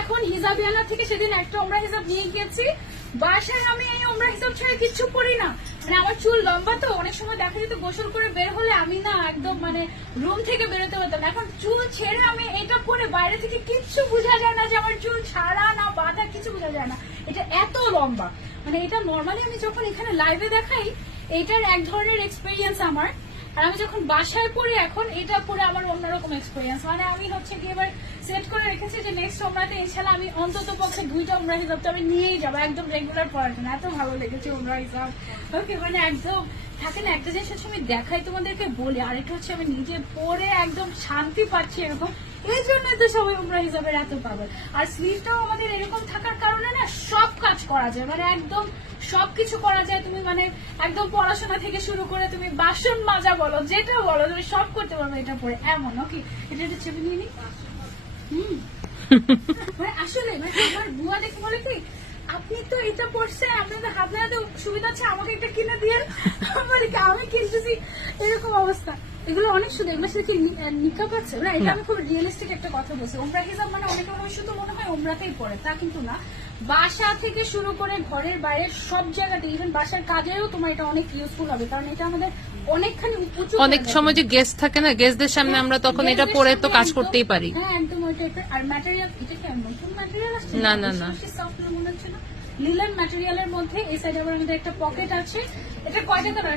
এখন হিজাবিয়ানা থেকে সেদিন একটা ওমরা হিজাব নিয়ে গিয়েছি, বাসায় আমি এই ওমরা হিজাব ছাড়া কিচ্ছু পরি না। মানে আমার চুল লম্বা তো, অনেক সময় দেখা যেত গোসল করে বের হলে আমি না একদম মানে রুম থেকে বেরোতে পারতাম। এখন চুল ছেড়ে আমি এটা পরে বাইরে থেকে কিচ্ছু বোঝা যায় না যে আমার চুল ছাড়া না বাঁধা, কিছু বোঝা যায় না। এটা এত লম্বা, মানে এটা নর্মালি আমি যখন এখানে লাইভে দেখাই এটার এক ধরনের এক্সপিরিয়েন্স আমার, আর আমি যখন বাসায় পড়ি এখন এটা পরে আমার অন্যরকম এক্সপিরিয়েন্স। মানে আমি হচ্ছে কি এবার সেট করে রেখেছি যে নেক্সট ওমরাতে ইনশাল্লাহ আমি অন্তত পক্ষে 2টা ওমরা হিসাব তো আমি নিয়েই যাবো একদম রেগুলার পড়ার জন্য। এত ভালো লেগেছে ওমরা হিসাব। ওকে, মানে একদম থাকে না একটা জিনিস হচ্ছে আমি দেখাই তোমাদেরকে বলি, আরেকটা হচ্ছে আমি নিজে পরে একদম শান্তি পাচ্ছি এরকম। এই জন্য তো সবাই ওমরা হিসাবের এত পাগল। আর স্লিভটাও আমাদের এরকম থাকার কারণে না সব কাজ করা যায়, মানে একদম সবকিছু করা যায়। তুমি মানে একদম পড়াশোনা থেকে শুরু করে তুমি বাসন মাজা বলো, যেটা বলো তুমি সব করতে পারবে এটা পরে। এমন ওকে, এটা একটা ছবি নিয়ে নি। মানে আসলে মানে আমার বুয়া দেখে বলে কি, আপনি তো এটা পড়ছেন, আপনাদের হাত মেলাতে সুবিধা আছে, আমাকে একটা কিনে দিয়ে। আমি কিনতেছি, এরকম অবস্থা। এগুলো অনেক সুন্দর, এগুলো সাথে নিকাব আছে না। এটা আমি খুব রিয়েলিস্টিক একটা কথা বলছি। ওমরা হিজাব মানে অনেক সময় শুধু মনে হয় ওমরাতেই পড়ে, তা কিন্তু না। বাসা থেকে শুরু করে ঘরের বাইরে সব জায়গাতে, ইভেন বাসার কাজেও তোমার এটা অনেক ইউজফুল হবে, কারণ এটা আমাদের অনেকখানি উঁচু। অনেক সময় যে গেস্ট থাকে না, গেস্টদের সামনে আমরা তখন এটা পরে তো কাজ করতেই পারি। হ্যাঁ একদম ওই টাইপের। আর ম্যাটেরিয়াল এটা কি নতুন ম্যাটেরিয়াল আসছে? না না না, সফট মনে হচ্ছে না, লিলেন ম্যাটেরিয়ালের মধ্যে। এই সাইডে আবার আমাদের একটা পকেট আছে। এটা কয় টাকা?